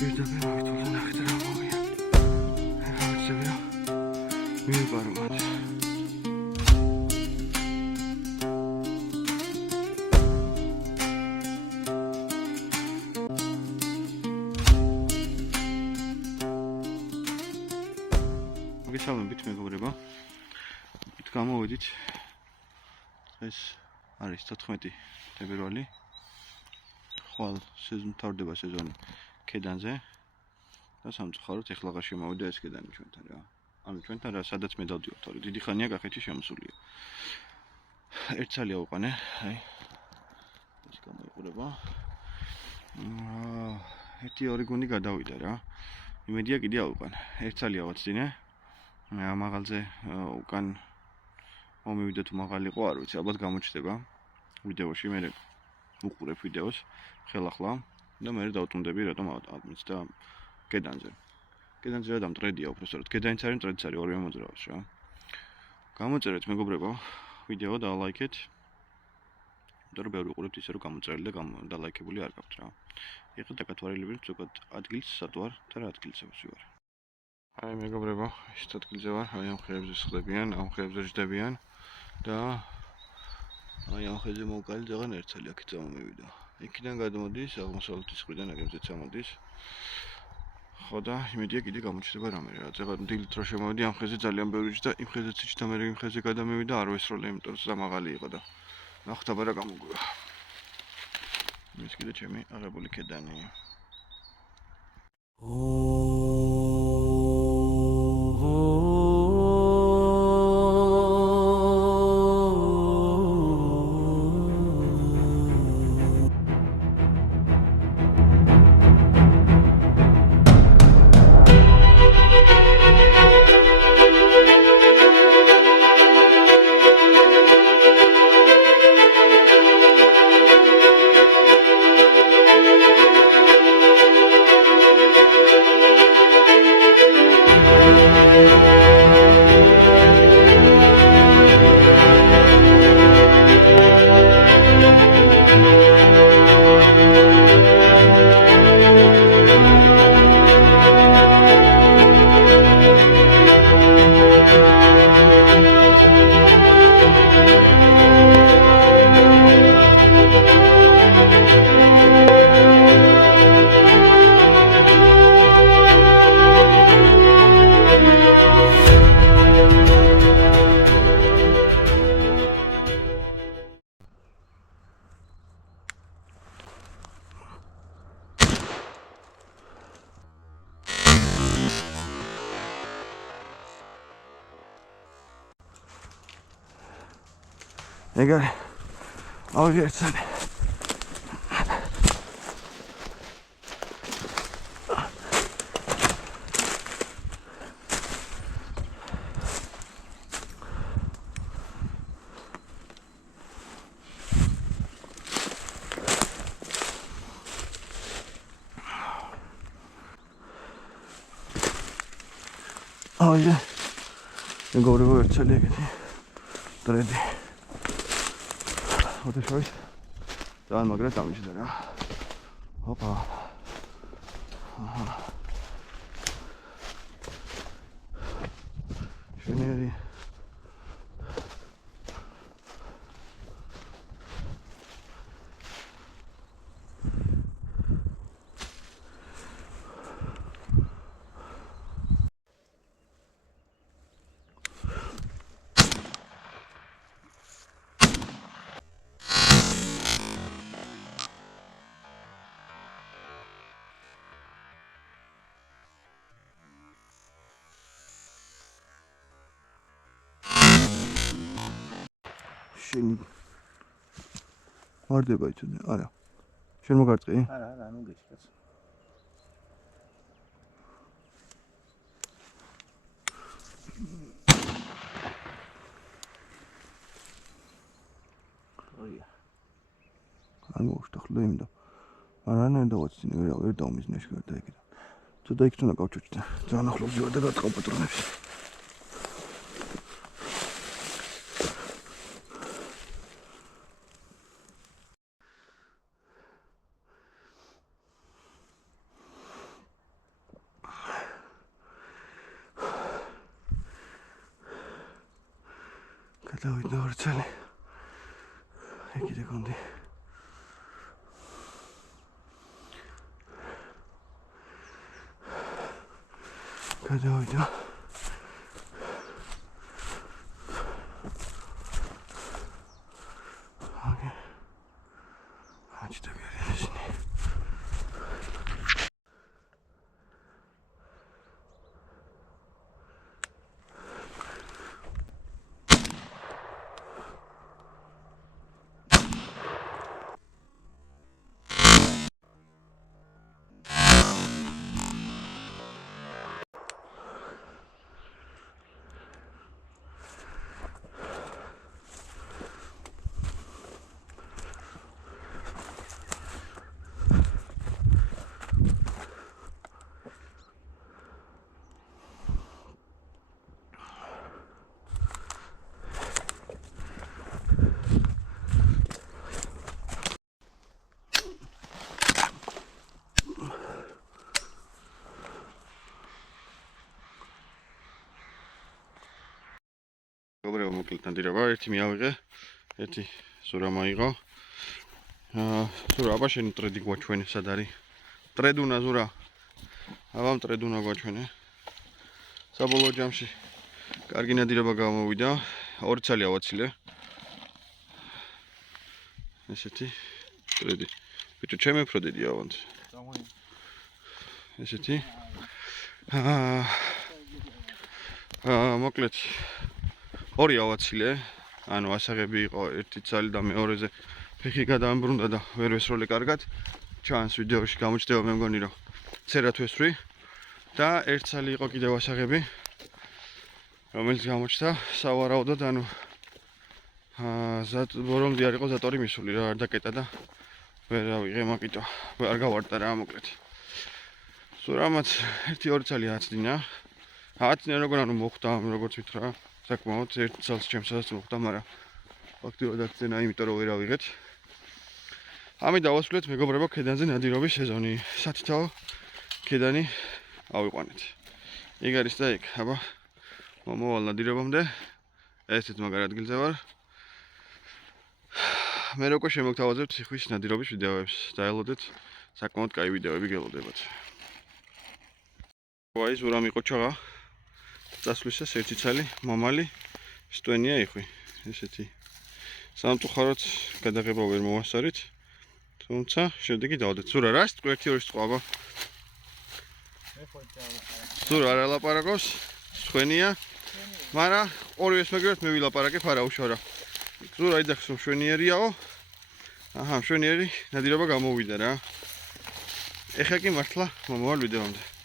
პირდაპირ მართლაც ნახეთ რა მომია. ეხლა ვეცები რომ მივიპარო მათ. მოგესალმებით მეგობრებო. გამოვედით. ეს არის 14 თებერვალი. ხვალ მთავრდება სეზონი ქედანზე და სამწუხაროდ ეხლა აღარ შემოვიდა ეს ქედანი ჩვენთან რა. ანუ ჩვენთან რა სადაც მე დავდივართ, თორე დიდი ხანია კახეთში შემოსულია. ერთ წელი ავყანე, აი ეს გამოიყურება. ერთი ორი გუნდი გადავიდა რა. იმედია კიდე ავყანე. ერთ წელი ავაცდინე. მაღალზე უკან მომივიდა თუ მაღალი იყო, არ ვიცი, ალბათ გამოჩნდება ვიდეოში, მე ვუყურებ ვიდეოს ხელახლა და მე დავტუნდები რატომ ამის და კედანზე. კედანზე რა დამტრედია უბრალოდ. კედანიც არის, მტრედიც არის, ორივე მოძრაობს რა. გამოწერეთ მეგობრებო ვიდეო და ლაიქეთ. იმიტომ რომ ბევრი უყურებთ ისე რომ გამოწერილი და ლაიქებული არ გაქვთ რა. ეხლა დაკათვალიერებელით ზოგად ადგილს სად ვარ და რა ადგილზე ვარ. აი მეგობრებო, ის ადგილზე ვარ, აი ამ ხეებზე სხდებიან, ამ ხეებზე ჯდებიან და აი ამ ხეზე მოვკალი ძალიან ერთელი აქ წამომივიდა. იქიდან გადმოდის, აღმოსავლეთის მხრიდან აგემზეც ამოდის. ხო და იმედია კიდე გამოჩნდება რამე რა. ზოგადად დილით რო შემოვიდი ამ ხეზე ძალიან ბევრი ჯდა, იმ ხეზეც იჯდა, მე იმ ხეზე გადამივიდა, არ ვესროლე, იმიტომ რომ მაღალი იყო და ნახოთ აბა რა გამოგვია. ეს კიდე ჩემი აღებული ქედანი. ეგარი ავიღერცანი ავიღე მეგობრებო ერთელი ეგეთი ტრედი What is it? Dan magret damage there. Hoppa. Schöne შენ ვარდება იცოდე? არა. შენ მოგარწყი? არა, ნუ გეშკაც. ოია. არ მოხდა იმდა. არა დავაცინე, ვერ დავმიზნე შეგარდა იქიდან. ცოტა იქ თუნა გავჩუჩდა. ძალიან ახლოს ვარ და გაწყობ პატრონებს. გადავიდა ორცალი. ეკიდე კონდი. გადავიდა. აგე. აჩდები ისინი. მეგობრებო, მოკლედ ნადირობა, ერთი მიავიღე, ერთი ზურა მაიღო. ზურა, აბა შენი ტრედი გვაჩვენე, სად არის? ტრედუნა ზურა. აბა ტრედუნა გვაჩვენე. საბოლოო ჯამში კარგი ნადირობა გამოვიდა, ორი ცალი ავაცილე. ესეთი ტრედი. ბიჭო, ჩემი უფრო დიდია ავანც. ესეთი. მოკლედ ორი ავაცილე, ანუ ასაღები იყო ერთი ცალი და მეორეზე ფეხი გადაამბრუნდა და ვერ ვესროლე კარგად. ჩანს ვიდეოში გამოჩნდება, მე მგონი რომ წერად ვესვრი და ერთ ცალი იყო კიდევ ასაღები, რომელიც გამოჩნდა სავარაუდოდ, ანუ ბორომდე არ იყო ზატორი მისული რა, არ დაკეტა და ვერ ავიღე მაკიტო, არ გავარტა რა მოკლედ. სურამაც ერთი ორი ცალი აცდინა. აცდინა როგორ ანუ მოხვდა, როგორც ვით რა. საკმაოდ ერთ წელს ჩემსაც მოხდა, მაგრამ ფაქტიურად აქცენა, იმიტომ რომ ვერ ავიღეთ. ამით დავასრულეთ მეგობრებო ქედანზე ნადირობის სეზონი. სათითაო ქედანი ავიყვანეთ. იქ არის და იქ, აბა მომავალ ნადირობამდე ესეთ მაგარ ადგილზე ვარ. მე როგორ შემოგთავაზებთ სიხვის ნადირობის ვიდეოებს. დაელოდეთ, საკმაოდ კაი ვიდეოები გელოდებათ. ვაი, ზურა მიყო ჩაღა. წასვლისას ერთი ცალი მამალი სტვენია იხვი, ესეთი. სამწუხაროდ გადაღება ვერ მოვასწარით, თუმცა შედეგი დავდეთ. ზურა რას თქვი ერთი ორი სიტყვა აბა? ზურა არ ალაპარაკობს, სტვენია, მაგრამ ორივეს მეგრად მე ვილაპარაკებ, არა უშორა. ზურა იდახს რომ შვენიერიაო. აჰა, შვენიერი ნადირობა გამოვიდა რა. ეხლა კი მართლა მომავალ ვიდეომდე.